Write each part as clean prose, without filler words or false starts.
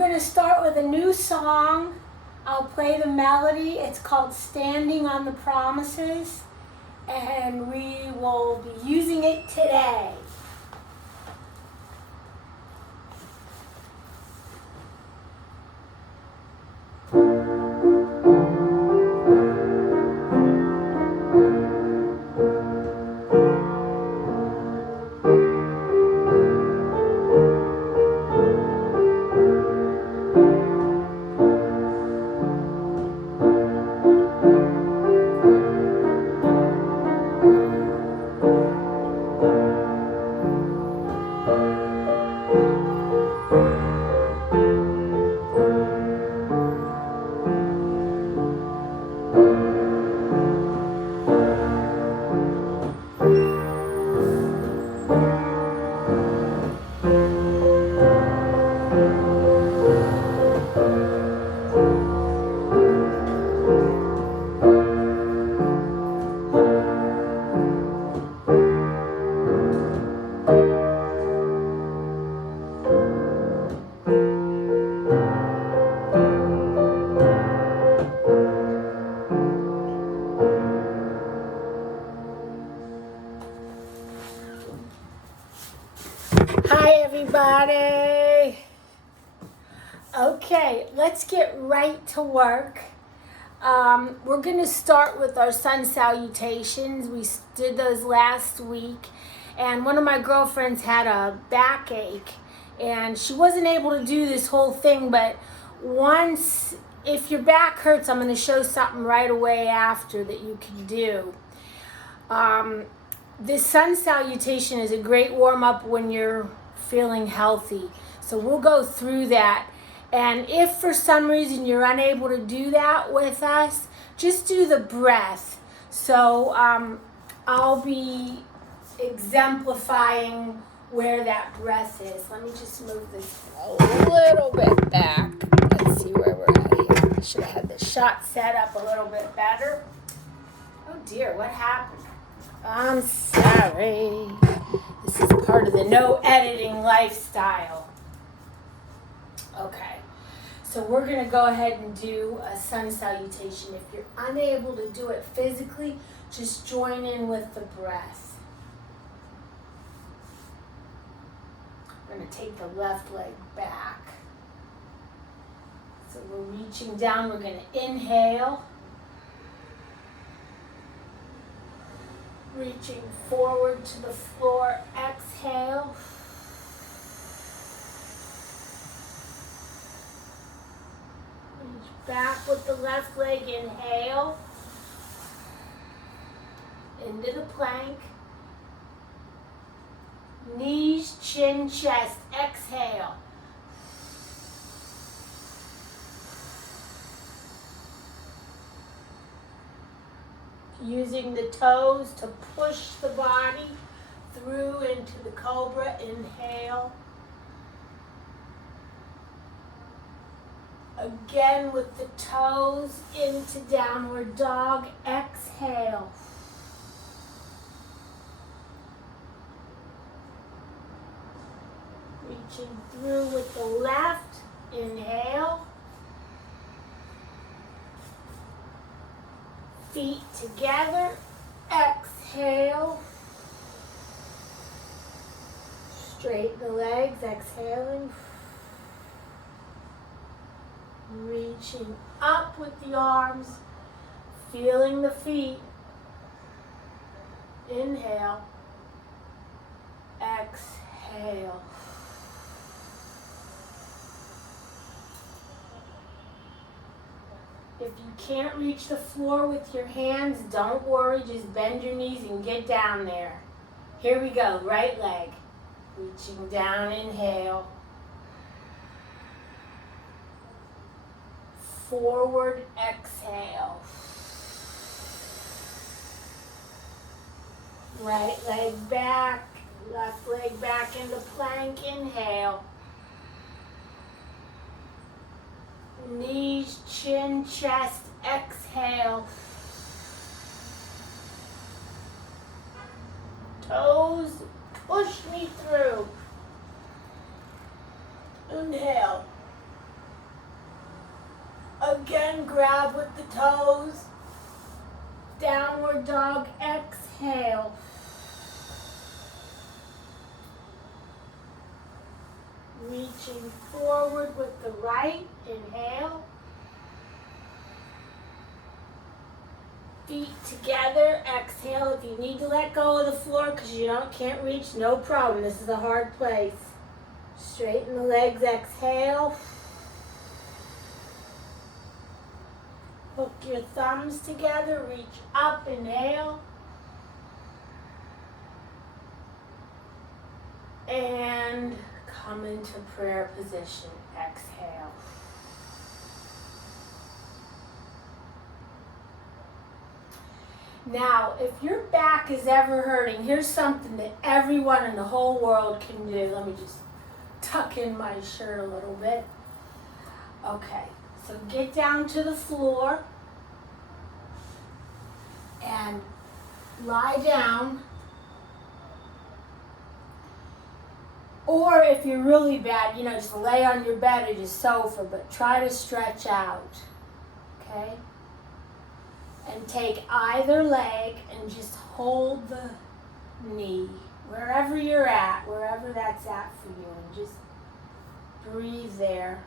going to start with a new song. I'll play the melody. It's called Standing on the Promises, and we will be using it today. Hi everybody. Okay, let's get right to work. We're going to start with our sun salutations. We did those last week, and one of my girlfriends had a backache, and she wasn't able to do this whole thing, but if your back hurts, I'm going to show something right away after that you can do. This sun salutation is a great warm-up when you're feeling healthy. So we'll go through that. And if for some reason you're unable to do that with us, just do the breath. So I'll be exemplifying where that breath is. Let me just move this a little bit back. Let's see where we're at here. I should have had the shot set up a little bit better. Oh dear, what happened? I'm sorry. This is part of the no editing lifestyle. Okay, so we're going to go ahead and do a sun salutation. If you're unable to do it physically, just join in with the breath. We're going to take the left leg back. So we're reaching down. We're going to inhale. Reaching forward to the floor, exhale. Reach back with the left leg, inhale. Into the plank. Knees, chin, chest, exhale. Using the toes to push the body through into the cobra, inhale. Again with the toes into downward dog, exhale. Reaching through with the left, inhale. Feet together, exhale. Straighten the legs, exhaling. Reaching up with the arms, feeling the feet. Inhale, exhale. If you can't reach the floor with your hands, don't worry, just bend your knees and get down there. Here we go, right leg. Reaching down, inhale. Forward, exhale. Right leg back, left leg back into plank, inhale. Knees, chin, chest, exhale. Toes, push me through. Inhale. Again, grab with the toes. Downward dog, exhale. Reaching forward with the right, inhale. Feet together, exhale. If you need to let go of the floor because you can't reach, no problem. This is a hard place. Straighten the legs, exhale. Hook your thumbs together, reach up, inhale. And come into prayer position, exhale. Now, if your back is ever hurting, here's something that everyone in the whole world can do. Let me just tuck in my shirt a little bit. Okay, so get down to the floor and lie down. Or if you're really bad, just lay on your bed or your sofa, but try to stretch out, okay? And take either leg and just hold the knee, wherever you're at, wherever that's at for you, and just breathe there.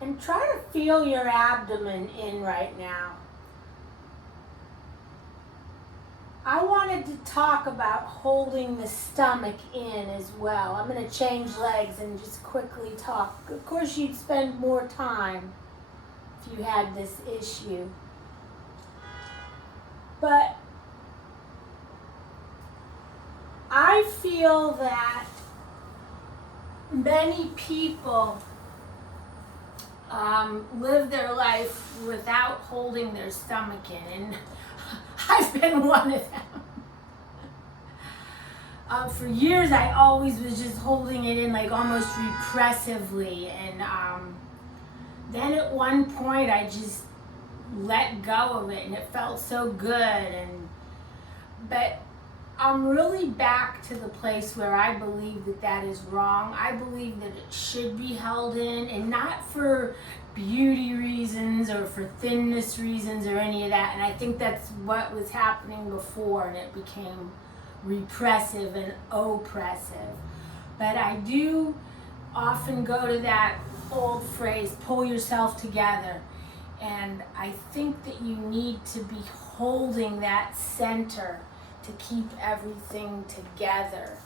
And try to feel your abdomen in right now. I wanted to talk about holding the stomach in as well. I'm going to change legs and just quickly talk. Of course, you'd spend more time if you had this issue. But I feel that many people live their life without holding their stomach in, and I've been one of them. For years, I always was just holding it in, like almost repressively, and then at one point, I just let go of it, and it felt so good. But I'm really back to the place where I believe that is wrong. I believe that it should be held in, and not for beauty reasons or for thinness reasons or any of that. And I think that's what was happening before, and it became repressive and oppressive. But I do often go to that old phrase, pull yourself together. And I think that you need to be holding that center to keep everything together.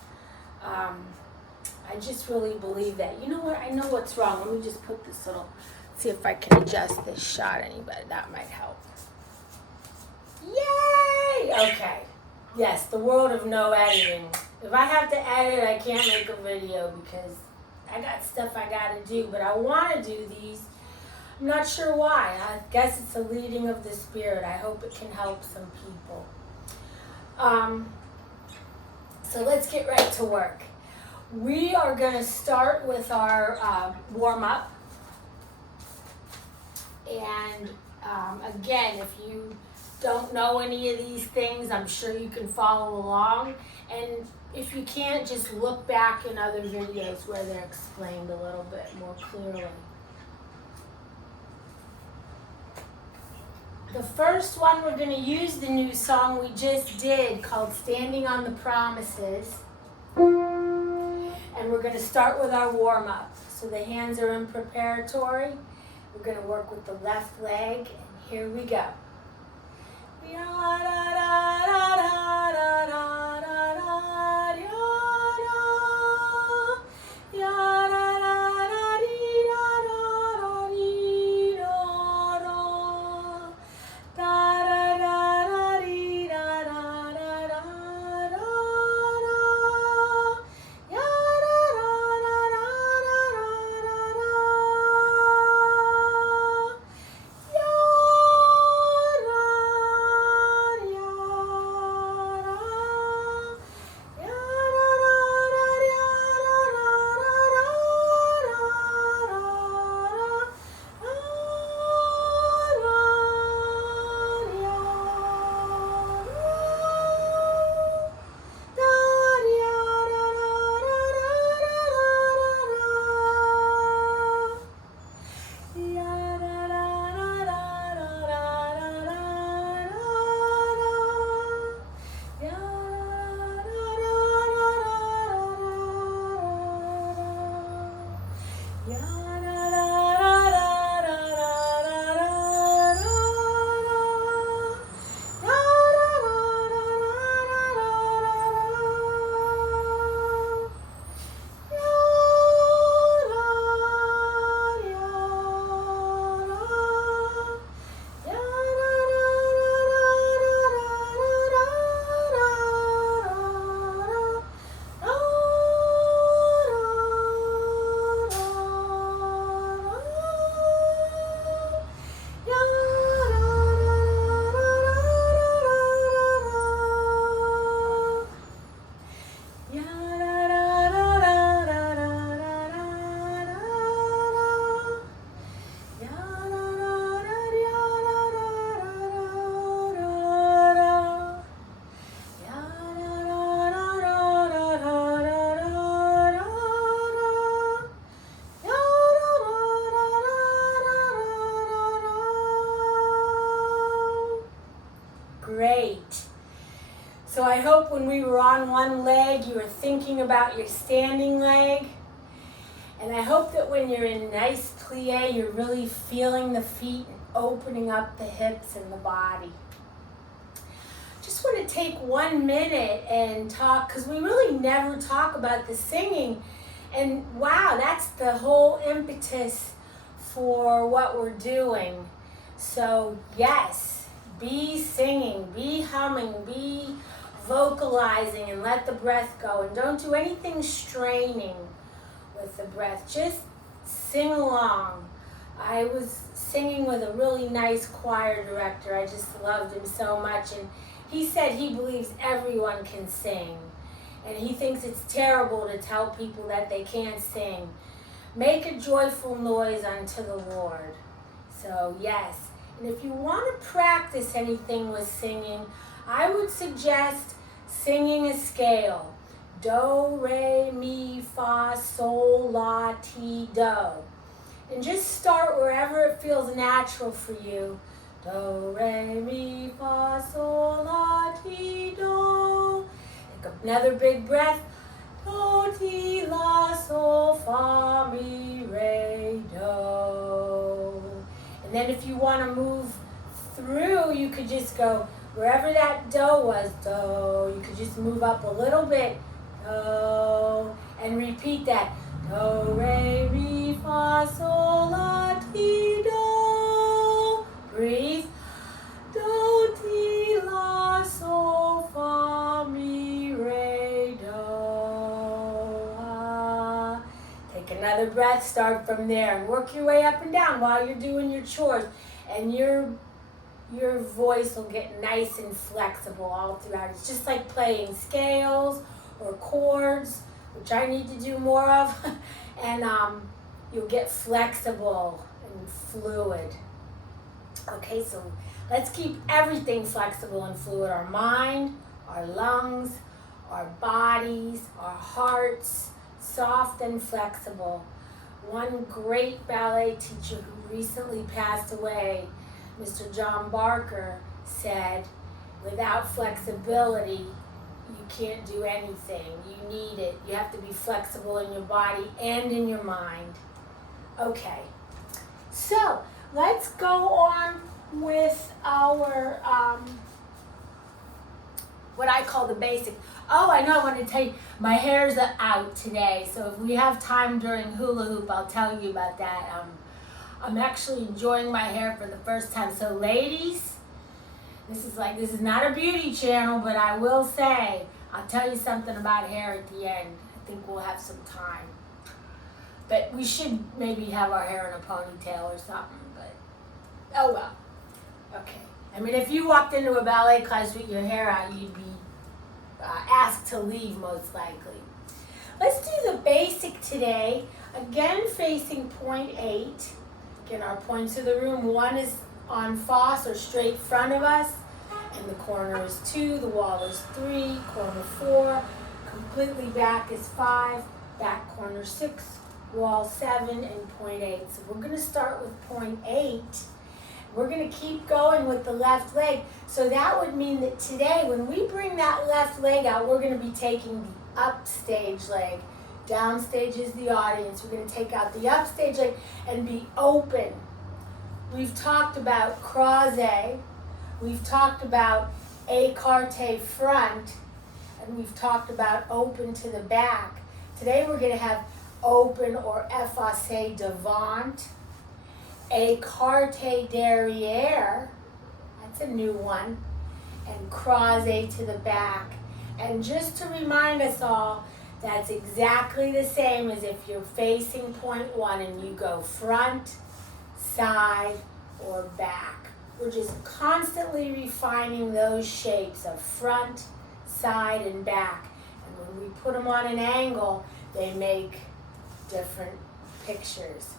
I just really believe that. You know what? I know what's wrong. Let me just put this see if I can adjust this shot anybody. That might help. Yay! Okay. Yes, the world of no editing. If I have to edit, I can't make a video because I got stuff I got to do. But I want to do these. I'm not sure why. I guess it's a leading of the Spirit. I hope it can help some people. So let's get right to work. We are going to start with our warm-up. And again, if you don't know any of these things, I'm sure you can follow along. And if you can't, just look back in other videos where they're explained a little bit more clearly. The first one, we're going to use the new song we just did called Standing on the Promises. And we're going to start with our warm-up. So the hands are in preparatory. We're going to work with the left leg, and here we go. when we were on one leg, you were thinking about your standing leg. And I hope that when you're in nice plie, you're really feeling the feet and opening up the hips and the body. Just want to take 1 minute and talk, because we really never talk about the singing. And wow, that's the whole impetus for what we're doing. So yes, be singing, be humming, be vocalizing, and let the breath go. And don't do anything straining with the breath. Just sing along. I was singing with a really nice choir director. I just loved him so much. And he said he believes everyone can sing. And he thinks it's terrible to tell people that they can't sing. Make a joyful noise unto the Lord. So yes. And if you want to practice anything with singing, I would suggest singing a scale. Do, re, mi, fa, sol, la, ti, do. And just start wherever it feels natural for you. Do, re, mi, fa, sol, la, ti, do. Take another big breath. Do, ti, la, sol, fa, mi, re, do. And then if you want to move through, you could just go wherever that do was, do. You could just move up a little bit. Do, and repeat that. Do, re, mi, fa, sol, la, ti, do. Breathe. Do, ti, la, sol, fa, mi, re, do. Ah. Take another breath. Start from there and work your way up and down while you're doing your chores. And your voice will get nice and flexible all throughout. It's just like playing scales or chords, which I need to do more of, and you'll get flexible and fluid. Okay, so let's keep everything flexible and fluid. Our mind, our lungs, our bodies, our hearts, soft and flexible. One great ballet teacher who recently passed away, Mr. John Barker, said, without flexibility, you can't do anything. You need it. You have to be flexible in your body and in your mind. Okay, so let's go on with our, what I call the basic. Oh, I know, I want to tell you, my hair's out today, so if we have time during hula hoop, I'll tell you about that. I'm actually enjoying my hair for the first time. So ladies, this is not a beauty channel, but I will say, I'll tell you something about hair at the end. I think we'll have some time. But we should maybe have our hair in a ponytail or something, but oh well. Okay. I mean, if you walked into a ballet class with your hair out, you'd be asked to leave most likely. Let's do the basic today. Again, facing point 8. Again, our points of the room. 1 is on FOSS or straight front of us, and the corner is 2, the wall is 3, corner 4, completely back is 5, back corner 6, wall 7, and point 8. So we're going to start with point 8. We're going to keep going with the left leg. So that would mean that today, when we bring that left leg out, we're going to be taking the upstage leg. Downstage is the audience. We're going to take out the upstage leg and be open. We've talked about croisé. We've talked about écarté front. And we've talked about open to the back. Today we're going to have open or effacé devant. Écarté derrière, that's a new one, and croisé to the back. And just to remind us all, that's exactly the same as if you're facing point 1 and you go front, side, or back. We're just constantly refining those shapes of front, side, and back. And when we put them on an angle, they make different pictures.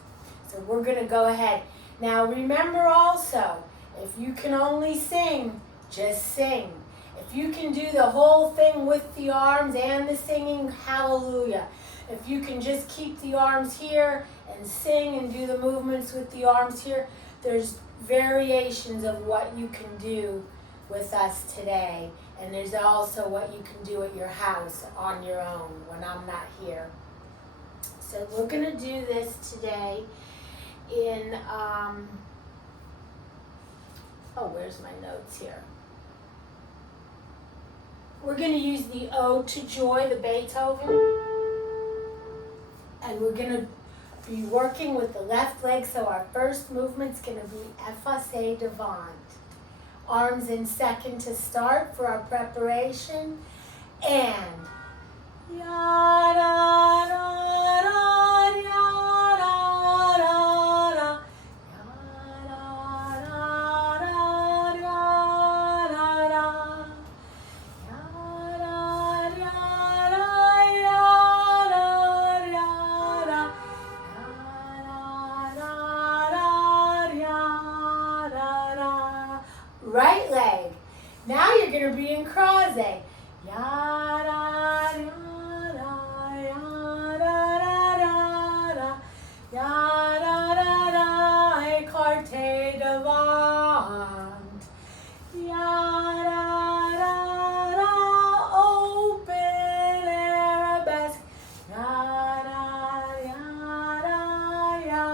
So we're going to go ahead. Now remember also, if you can only sing, just sing. If you can do the whole thing with the arms and the singing, hallelujah. If you can just keep the arms here and sing and do the movements with the arms here, there's variations of what you can do with us today. And there's also what you can do at your house on your own when I'm not here. So we're going to do this today in, where's my notes here? We're going to use the Ode to Joy, the Beethoven. And we're going to be working with the left leg, so our first movement's going to be effacé devant. Arms in second to start for our preparation. And ya da da da ya da da da ya da da da ya da da ya da ya da ya da ya da right leg. Now you're going to be in croisé. Ya da da da ya da da da ya da da da écarté devant. Ya da da da open arabesque. Ya da ya da ya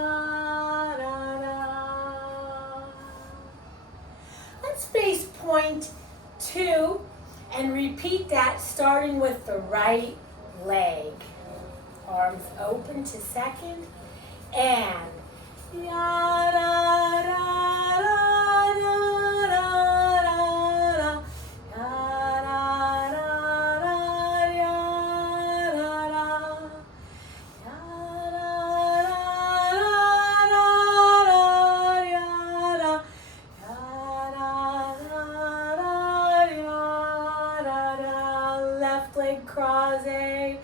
da da. Let's face point 2 and repeat that starting with the right leg. Arms open to second and ya da da da da da da ya da da da ya da da ya da da ya da left leg croisé.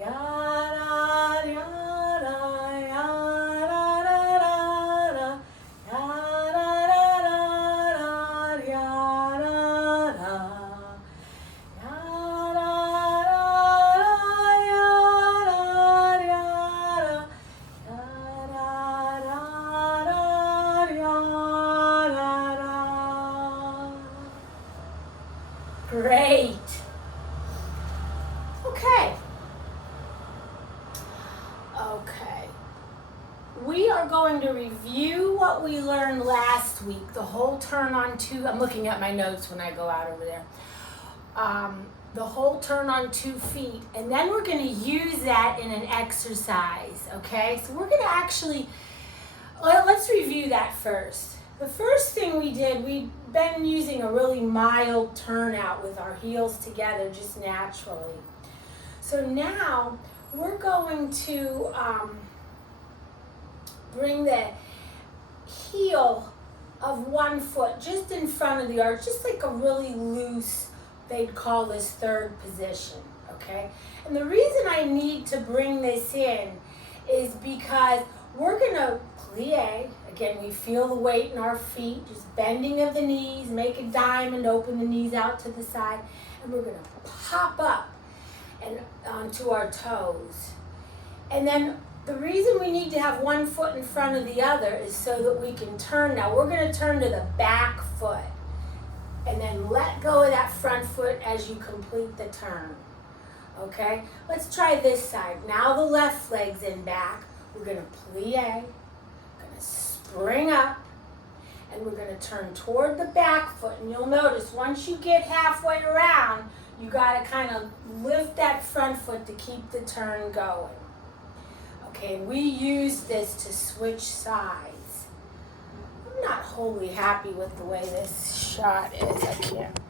Ya da ya da ya da da da ya da da da ya da da ya da. Great. Okay. We are going to review what we learned last week, the whole turn on 2. I'm looking at my notes when I go out over there. The whole turn on 2 feet. And then we're going to use that in an exercise, okay? So we're going to actually, let's review that first. The first thing we did, we've been using a really mild turnout with our heels together just naturally. So now we're going to bring the heel of one foot just in front of the arch, just like a really loose, they'd call this third position, okay? And the reason I need to bring this in is because we're gonna plie. Again, we feel the weight in our feet, just bending of the knees, make a diamond, open the knees out to the side, and we're gonna pop up and onto our toes. And then the reason we need to have one foot in front of the other is so that we can turn. Now we're gonna turn to the back foot and then let go of that front foot as you complete the turn, okay? Let's try this side. Now the left leg's in back. We're gonna plie, gonna spring up, and we're gonna turn toward the back foot. And you'll notice once you get halfway around, you gotta kind of lift that front foot to keep the turn going. Okay, we use this to switch sides. I'm not wholly happy with the way this shot is.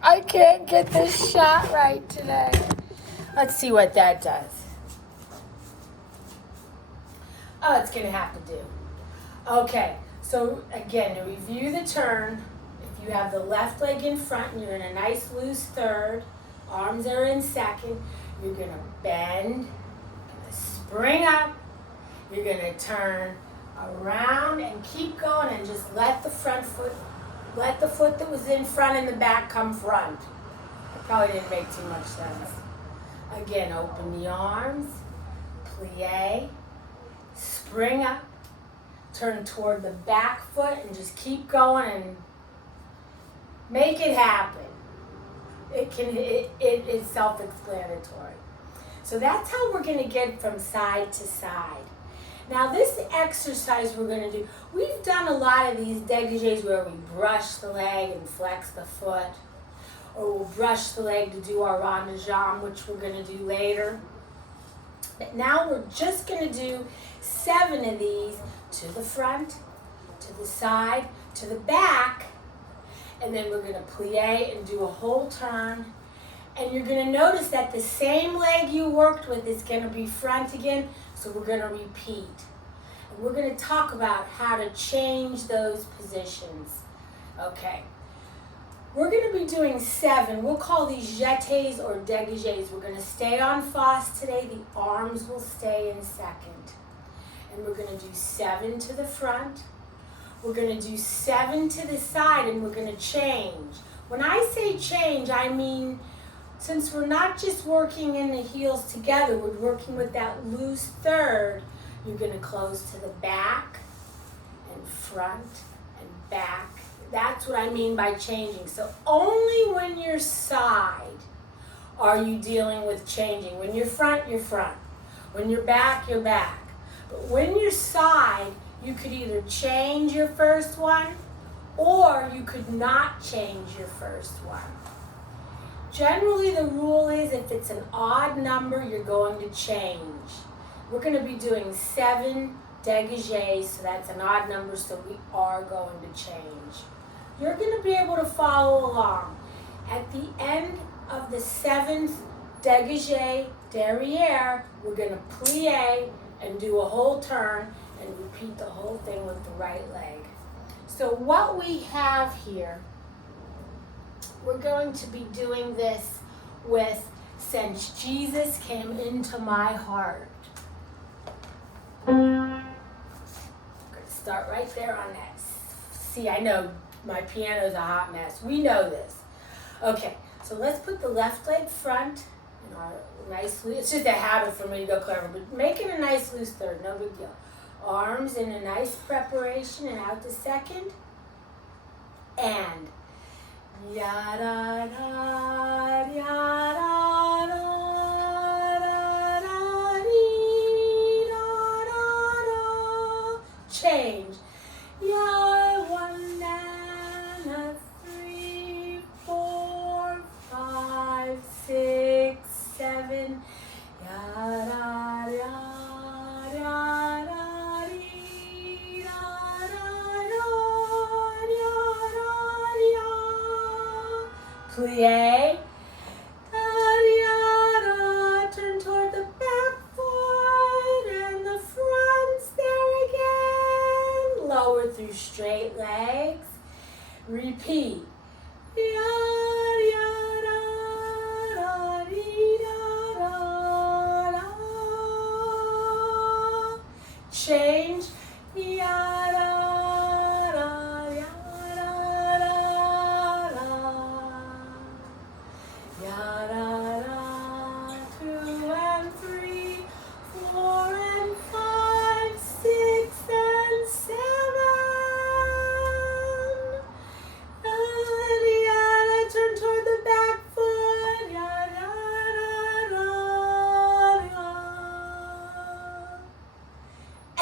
I can't get this shot right today. Let's see what that does. Oh, it's gonna have to do. Okay, so again, to review the turn, if you have the left leg in front and you're in a nice loose third, arms are in second, you're gonna bend, gonna spring up, you're gonna turn around and keep going and just let the foot that was in front and the back come front. It probably didn't make too much sense. Again, open the arms, plie, spring up, turn toward the back foot and just keep going and make it happen. It is self-explanatory. So that's how we're going to get from side to side. Now this exercise we're going to do, we've done a lot of these dégagés where we brush the leg and flex the foot, or we'll brush the leg to do our rond de jambe, which we're going to do later. But now we're just going to do 7 of these to the front, to the side, to the back, and then we're going to plie and do a whole turn. And you're going to notice that the same leg you worked with is going to be front again, so we're going to repeat. And we're going to talk about how to change those positions. Okay. We're going to be doing 7. We'll call these jetés or dégagés. We're going to stay on face today. The arms will stay in second. And we're going to do 7 to the front. We're going to do 7 to the side, and we're going to change. When I say change, I mean, since we're not just working in the heels together, we're working with that loose third, you're going to close to the back and front and back. That's what I mean by changing. So only when you're side are you dealing with changing. When you're front, you're front. When you're back, you're back. But when you're side, you could either change your first one or you could not change your first one. Generally, the rule is if it's an odd number, you're going to change. We're going to be doing 7 dégagés, so that's an odd number, so we are going to change. You're going to be able to follow along. At the end of the 7th dégagé derrière, we're going to plie and do a whole turn and repeat the whole thing with the right leg. So what we have here, we're going to be doing this with Since Jesus Came Into My Heart. I'm going to start right there on that. See, I know my piano's a hot mess. We know this. Okay, so let's put the left leg front in our nice loose. It's just a habit for me to go clever, but make it a nice loose third, no big deal. Arms in a nice preparation and out to second. And ya-da-da, ya-da-da, da-da-dee-da-da-da. Change. Ya, 1 and a 3, 4, 5, 6, 7. Ya-da-da. Plie, turn toward the back foot and the front's there again. Lower through straight legs. Repeat. Change.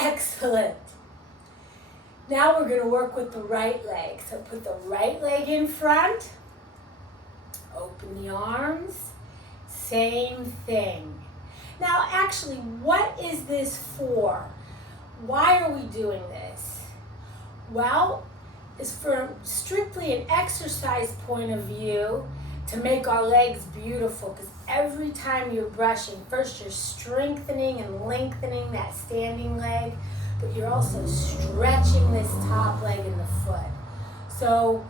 Excellent. Now we're going to work with the right leg. So put the right leg in front. Open the arms. Same thing. Now actually, what is this for? Why are we doing this? Well, it's for strictly an exercise point of view to make our legs beautiful, because every time you're brushing, first you're strengthening and lengthening that standing leg, but you're also stretching this top leg and the foot. So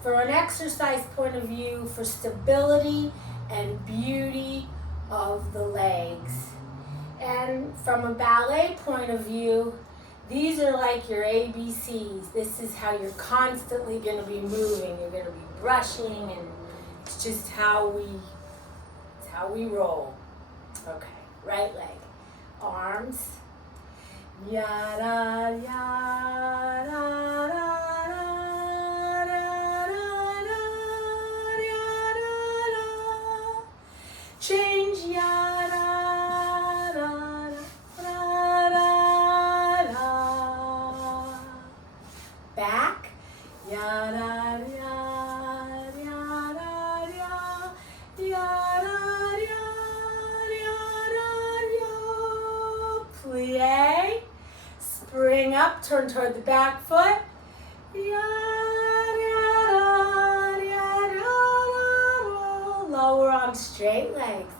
for an exercise point of view, for stability and beauty of the legs. And from a ballet point of view, these are like your ABCs. This is how you're constantly going to be moving. You're going to be brushing, and it's just how we roll. Okay, right leg. Arms. Yada, yada, yada, yada, yada, up, turn toward the back foot. Lower on straight legs.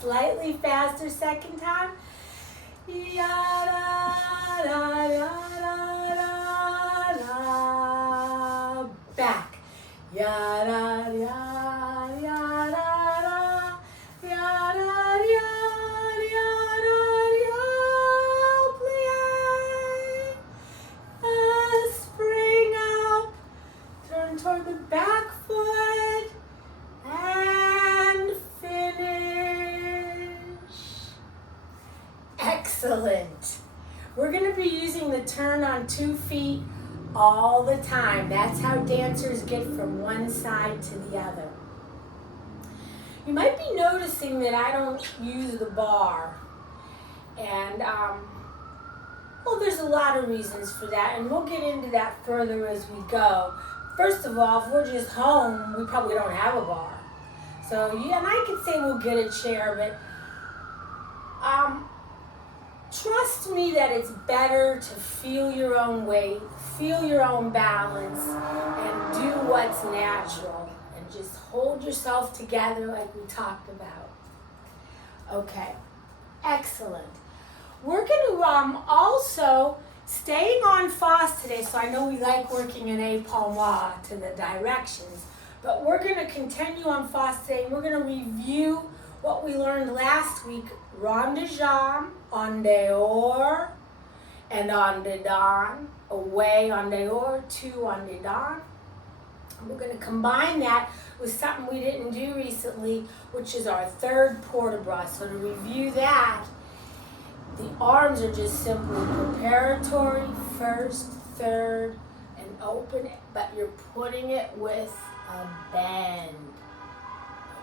Slightly faster second time. Back. Spring up. Turn toward the back foot. And finish. Excellent. We're going to be using the turn on 2 feet all the time. That's how dancers get from one side to the other. You might be noticing that I don't use the bar. And, well, there's a lot of reasons for that, and we'll get into that further as we go. First of all, if we're just home, we probably don't have a bar. So, yeah, and I could say we'll get a chair, but trust me that it's better to feel your own weight, feel your own balance, and do what's natural. And just hold yourself together like we talked about. Okay, excellent. We're going to also, staying on Fas today, so I know we like working in A Palma to the directions, but we're going to continue on Fas today, and we're going to review what we learned last week, rond de jambe, en dehors, and en dedans, away, en dehors, to en dedans. We're going to combine that with something we didn't do recently, which is our third port-de-bras. So to review that, the arms are just simply preparatory, first, third, and open, but you're putting it with a bend.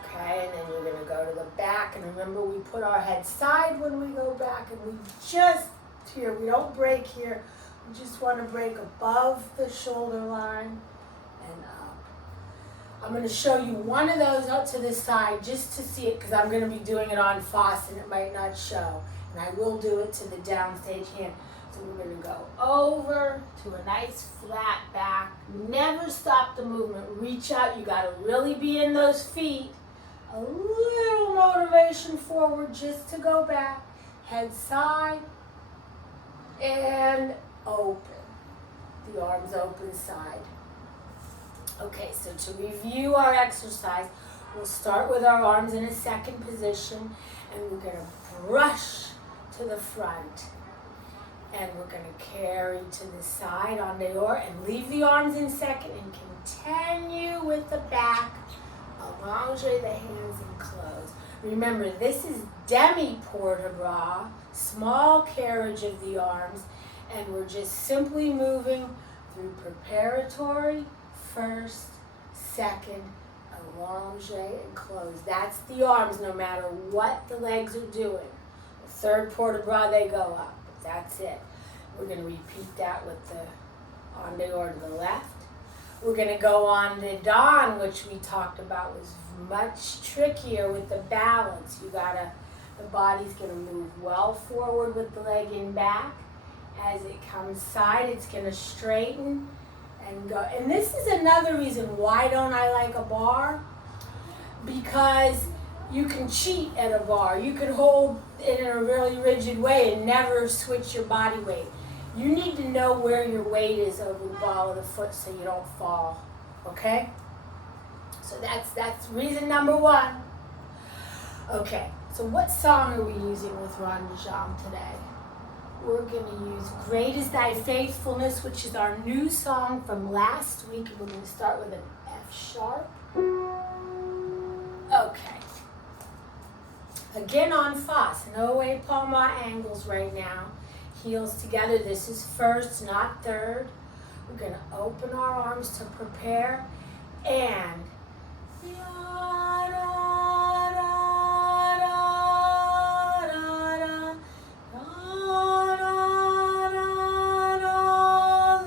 Okay, and then you're going to go to the back, and remember we put our head side when we go back, and we just here, we don't break here, we just want to break above the shoulder line and up. I'm going to show you one of those out to the side just to see it, because I'm going to be doing it on Fas and it might not show, and I will do it to the downstage hand. So we're going to go over to a nice flat back, never stop the movement, reach out, you got to really be in those feet. A little motivation forward just to go back, head side, and open. The arms open side. Okay, so to review our exercise, we'll start with our arms in a second position, and we're going to brush to the front. And we're going to carry to the side en dehors and leave the arms in second and continue with the back. Allonge the hands and close. Remember, this is demi-port-de-bras, small carriage of the arms, and we're just simply moving through preparatory, first, second, allonge, and close. That's the arms no matter what the legs are doing. The third port-de-bras, they go up. That's it. We're going to repeat that with the en dehors to the left. We're going to go on the dedans, which we talked about was much trickier with the balance. The body's going to move well forward with the leg in back. As it comes side, it's going to straighten and go. And this is another reason why don't I like a bar? Because you can cheat at a bar. You can hold it in a really rigid way and never switch your body weight. You need to know where your weight is over the ball of the foot so you don't fall, okay? So that's reason number one. Okay, so what song are we using with rond de jambe today? We're going to use Great Is Thy Faithfulness, which is our new song from last week. We're going to start with an F sharp. Okay. Again on Fas, no A Palma angles right now. Heels together, this is first, not third. We're going to open our arms to prepare, and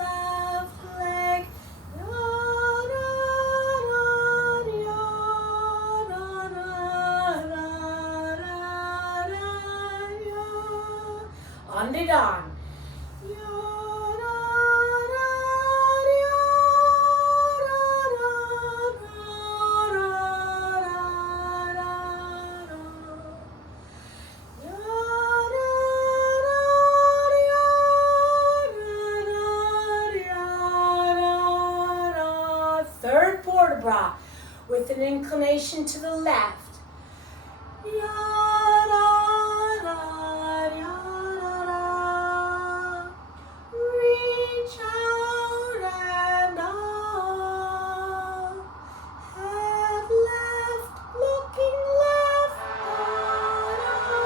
left leg, on. Third port de bras with an inclination to the left. Reach out and up. Head left, looking left. And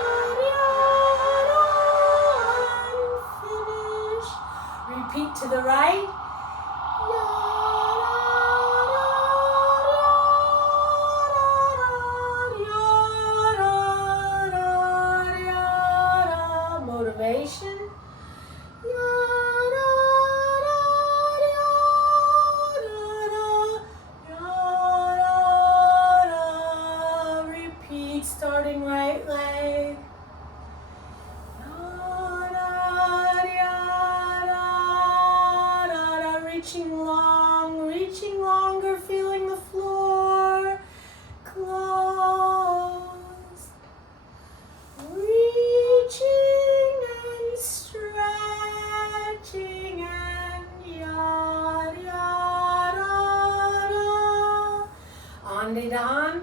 finish. Repeat to the right. Motivation. Repeat, starting right leg. Reaching long, reaching longer, feeling the floor. Close. Reaching and stretching and yada yada. On and on.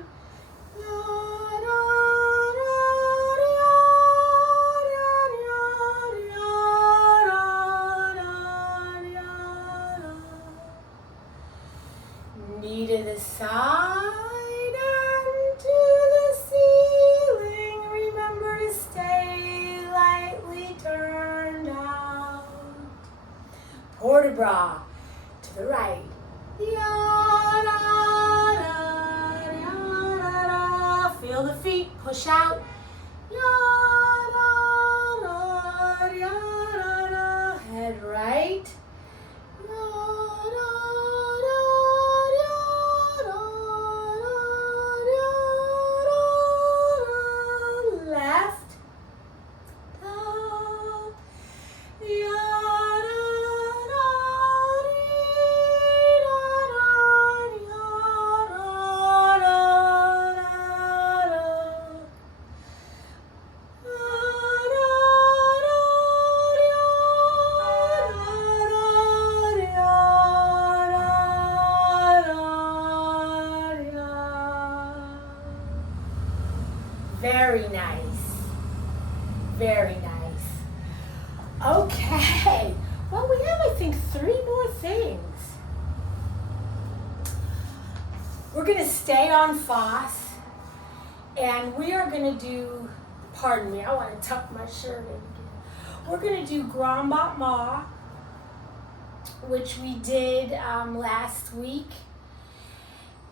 Knee to the side and to the ceiling. Remember to stay lightly turned out. Port de bras to the right. Yada, yada, yada. Feel the feet push out. Yada, yada, head right. Left. Very nice. Very nice. Okay. Well, we have, I think, 3 more things. We're going to stay on Foss, and we are going to do, pardon me, I want to tuck my shirt in again. We're going to do Grand Battement, which we did last week.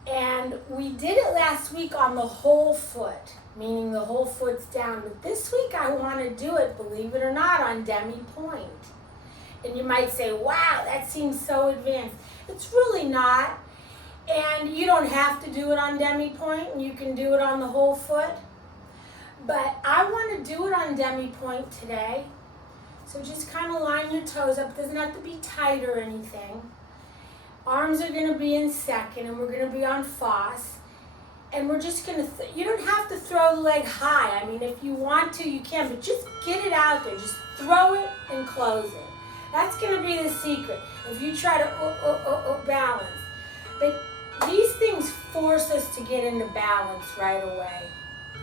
And we did it last week on the whole foot, meaning the whole foot's down. But this week I want to do it, believe it or not, on demi-point. And you might say, wow, that seems so advanced. It's really not. And you don't have to do it on demi-point, and you can do it on the whole foot. But I want to do it on demi-point today. So just kind of line your toes up. It doesn't have to be tight or anything. Arms are going to be in second, and we're going to be on Foss. And we're just going to, you don't have to throw the leg high. I mean, if you want to, you can, but just get it out there. Just throw it and close it. That's going to be the secret. If you try to balance. But these things force us to get into balance right away.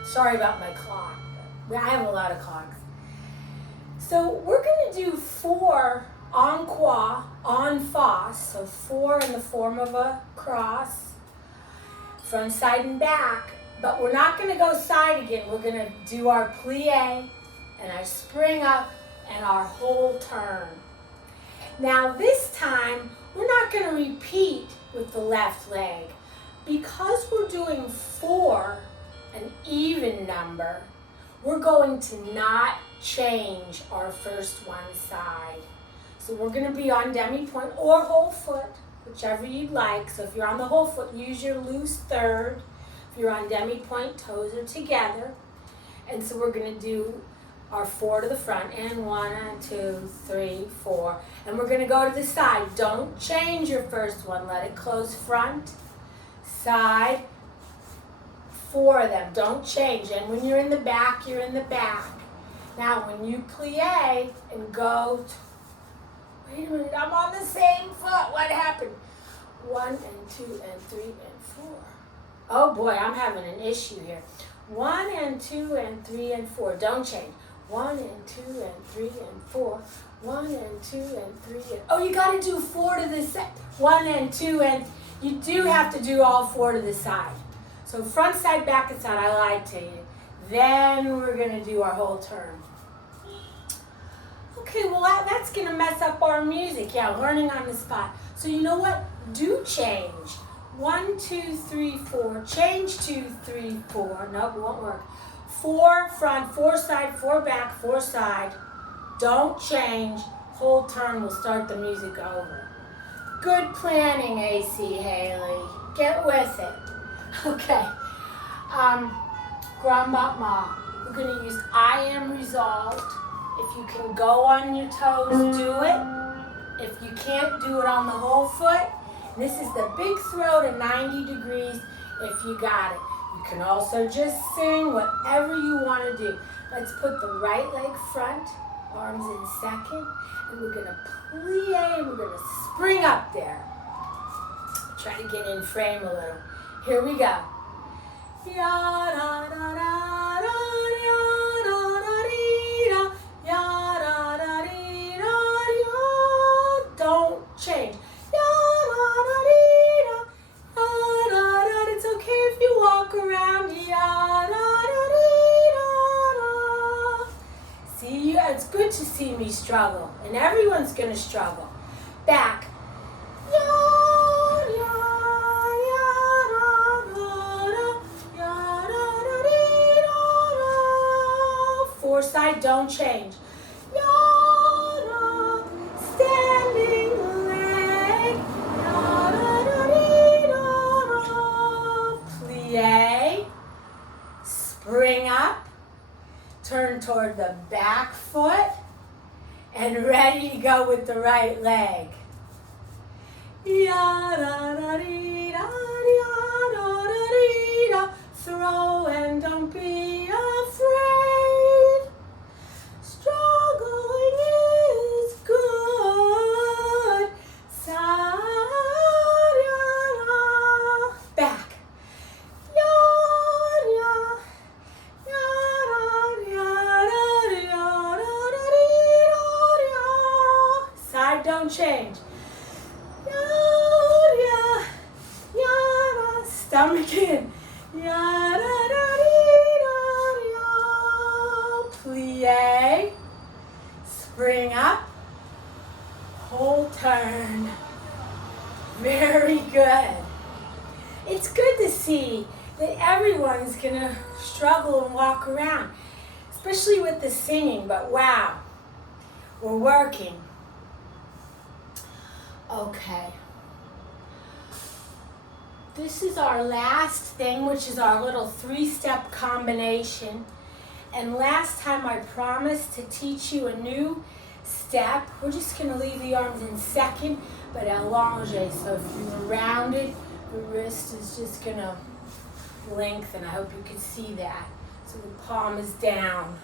Sorry about my clock, but I have a lot of clocks. So we're going to do 4 en croix, en face, so 4 in the form of a cross, front, side, and back, but we're not going to go side again. We're going to do our plie and our spring up and our whole turn. Now this time, we're not going to repeat with the left leg. Because we're doing 4, an even number, we're going to not change our first one side. So we're going to be on demi-point or whole foot, whichever you'd like. So if you're on the whole foot, use your loose third. If you're on demi-point, toes are together. And so we're going to do our 4 to the front, and 1 and 2, 3, 4. And we're gonna go to the side. Don't change your first one. Let it close front, side, 4 of them. Don't change. And when you're in the back, you're in the back. Now, when you plie and go, wait a minute, I'm on the same foot. What happened? 1 and 2 and 3 and 4. Oh boy, I'm having an issue here. 1 and 2 and 3 and 4. Don't change. 1 and 2 and 3 and 4. 1 and 2 and 3 and... Oh, you got to do 4 to the side. 1 and 2 and... You do have to do all 4 to the side. So front, side, back, and side, I lied to you. Then we're going to do our whole turn. Okay, well, that's going to mess up our music. Yeah, learning on the spot. So you know what? Do change. 1, 2, 3, 4. Change 2, 3, 4. Nope, it won't work. 4 front, 4 side, 4 back, 4 side. Don't change. Whole turn will start the music over. Good planning, AC Haley. Get with it. Okay. Grandma, we're going to use I am resolved. If you can go on your toes, do it. If you can't, do it on the whole foot. And this is the big throw to 90 degrees if you got it. You can also just sing whatever you want to do. Let's put the right leg front, arms in second, and we're going to plie, and we're going to spring up there. Try to get in frame a little. Here we go. Ya da da da da ya da da dee da ya da da dee da ya. Don't change. Ya da da dee da ya da da. It's okay if you walk around. Ya da da dee da da. See, it's good to see me struggle, and everyone's gonna struggle. Back. Side, don't change. Yada, standing leg. Yada, da, dee, da, da. Plie, spring up, turn toward the back foot, and ready to go with the right leg. Yada, da, dee, da, yada, da, dee, da. Throw and don't be afraid. Struggling is good. Side, yada, back. Yada, yada, yada, yada, yada. Side, don't change. Yada, yada, stomach in. Yada, da, dee, da, da. Plie, spring up, whole turn. Very good. It's good to see that everyone's gonna struggle and walk around, especially with the singing, but wow, we're working. Okay. This is our last thing, which is our little 3-step combination. And last time I promised to teach you a new step. We're just going to leave the arms in second, but allongé. So if you were rounded, the wrist is just going to lengthen. I hope you can see that. So the palm is down.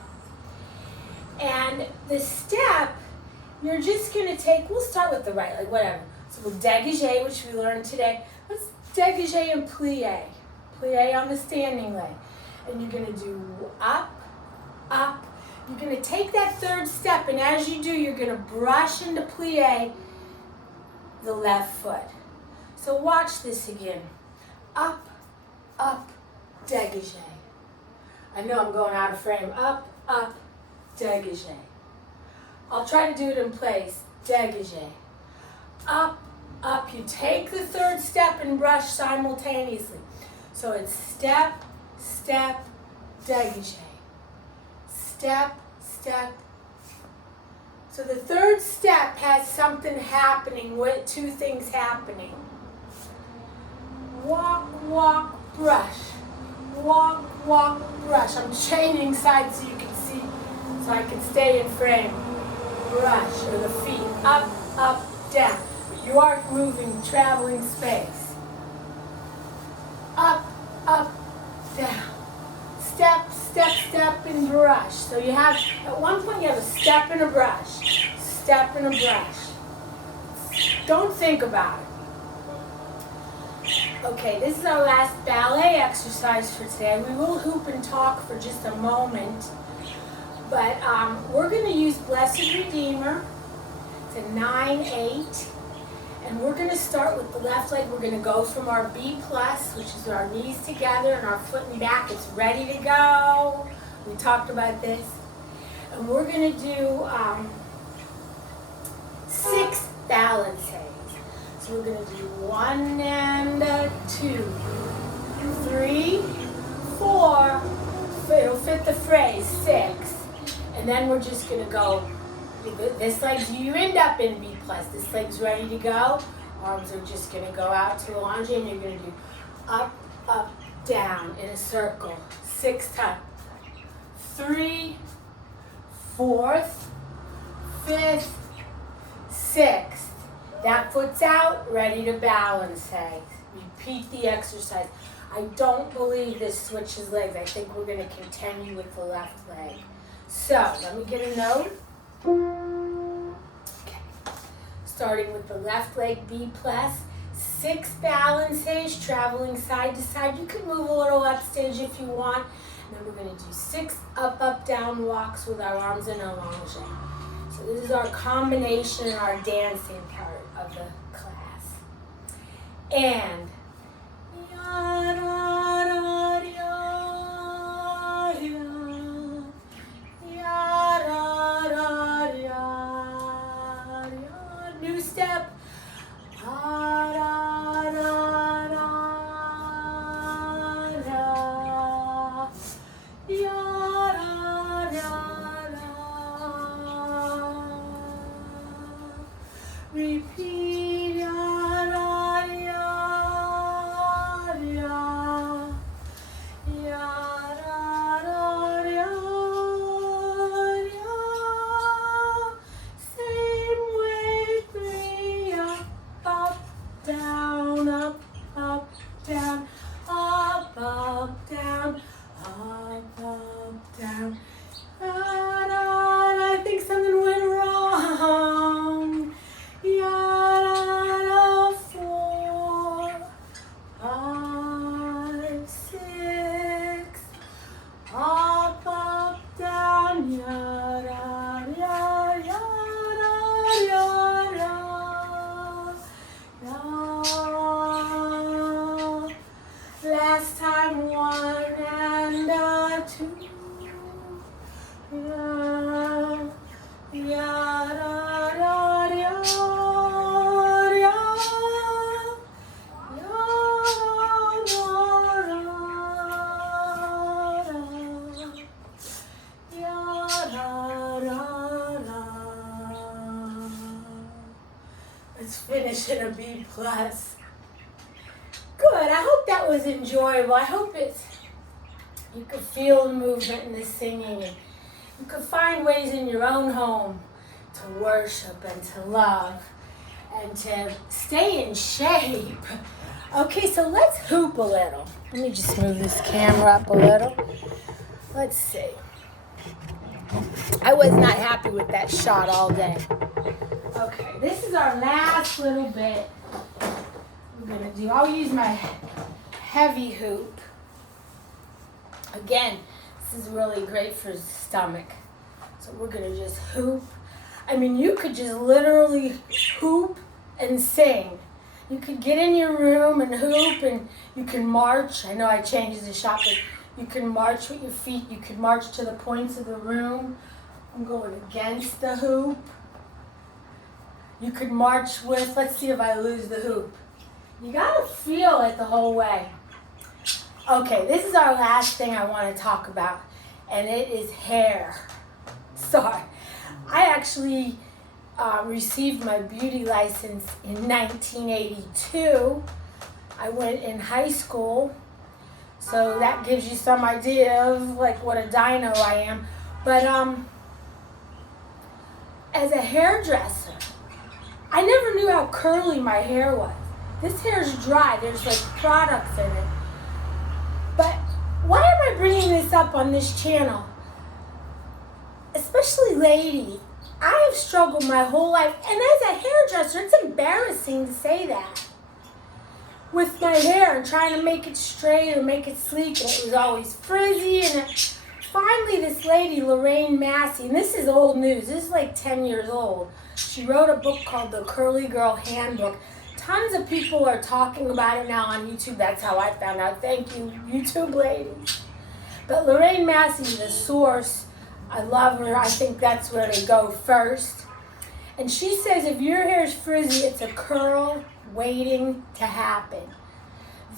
And the step, you're just going to take, we'll start with the right leg, whatever. So we'll dégagé, which we learned today. Let's dégagé and plie. Plie on the standing leg. And you're going to do up, up. You're going to take that third step, and as you do, you're going to brush into plie the left foot. So watch this again. Up, up, dégagé. I know I'm going out of frame. Up, up, dégagé. I'll try to do it in place. Dégagé. Up, up. You take the third step and brush simultaneously. So it's step, step, dégagé. Step, step. So the third step has something happening, with 2 things happening. Walk, walk, brush. Walk, walk, brush. I'm changing sides so you can see. so I can stay in frame. Brush, or the feet, up, up, down. But you aren't moving, traveling space. Up, up, down. Step, step, step, and brush. So you have, at one point you have a step and a brush. Step and a brush. Don't think about it. Okay, this is our last ballet exercise for today. We will hoop and talk for just a moment. But we're going to use Blessed Redeemer. It's a 9-8. And we're going to start with the left leg. We're going to go from our B+, which is our knees together and our foot and back. It's ready to go. We talked about this. And we're going to do 6 balances. So we're going to do 1 and 2, 3, 4. It'll fit the phrase, 6. And then we're just going to go, this leg's, you end up in B+. This leg's ready to go. Arms are just going to go out to the lunge, and you're going to do up, up, down in a circle. 6 times. 3, 4th, 5th, 6th. That foot's out, ready to balance, hey. Repeat the exercise. I don't believe this switches legs. I think we're going to continue with the left leg. So, let me get a note. Okay. Starting with the left leg, B+. 6 balances, traveling side to side. You can move a little upstage if you want. And then we're going to do 6 up, up, down walks with our arms in allongé. So this is our combination and our dancing part of the class. And new step. Repeat, ya, ya, ya, ya, ya, ya, ya. Same way, 3, up, up, down, up, up, down, up, up, down, up, up, down. I think something went wrong. 4, 5, 6, up, up, down, yada, yada, yada, yada, yada. Last time, 1 and 2, yada, yada. Let's finish in a B+. Good. I hope that was enjoyable. I hope you could feel the movement and the singing, and you could find ways in your own home to worship and to love and to stay in shape. Okay, so let's hoop a little. Let me just move this camera up a little. Let's see. I was not happy with that shot all day. Okay, this is our last little bit we're going to do. I'll use my heavy hoop. Again, this is really great for the stomach. So we're going to just hoop. I mean, you could just literally hoop and sing. You could get in your room and hoop, and you can march. I know I changed the shot, but you can march with your feet. You can march to the points of the room. I'm going against the hoop. You could march with, let's see if I lose the hoop. You gotta feel it the whole way. Okay, this is our last thing I want to talk about, and it is hair. Sorry. I actually received my beauty license in 1982. I went in high school, so that gives you some idea of like what a dino I am. But as a hairdresser, I never knew how curly my hair was. This hair is dry. There's like products in it. But why am I bringing this up on this channel? Especially ladies. I have struggled my whole life. And as a hairdresser, it's embarrassing to say that. With my hair and trying to make it straight and make it sleek. And it was always frizzy. And finally, this lady, Lorraine Massey, and this is old news. This is like 10 years old. She wrote a book called The Curly Girl Handbook. Tons of people are talking about it now on YouTube. That's how I found out. Thank you, YouTube ladies. But Lorraine Massey is a source. I love her. I think that's where they go first. And she says if your hair is frizzy, it's a curl waiting to happen.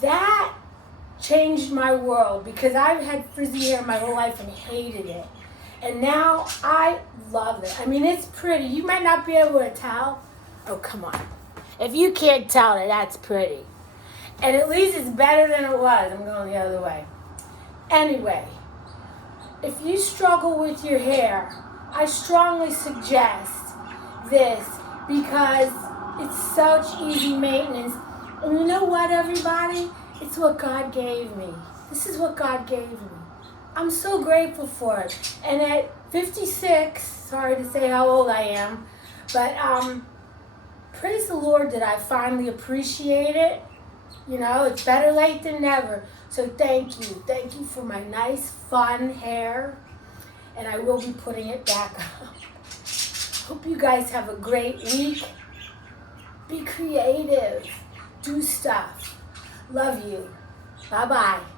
That changed my world because I've had frizzy hair my whole life and hated it. And now I love it. I mean, it's pretty. You might not be able to tell. Oh, come on. If you can't tell that, that's pretty. And at least it's better than it was. I'm going the other way. Anyway, if you struggle with your hair, I strongly suggest this because it's such easy maintenance. And you know what, everybody? It's what God gave me. This is what God gave me. I'm so grateful for it. And at 56, sorry to say how old I am, but praise the Lord that I finally appreciate it. You know, it's better late than never. So thank you. Thank you for my nice, fun hair. And I will be putting it back up. Hope you guys have a great week. Be creative. Do stuff. Love you. Bye-bye.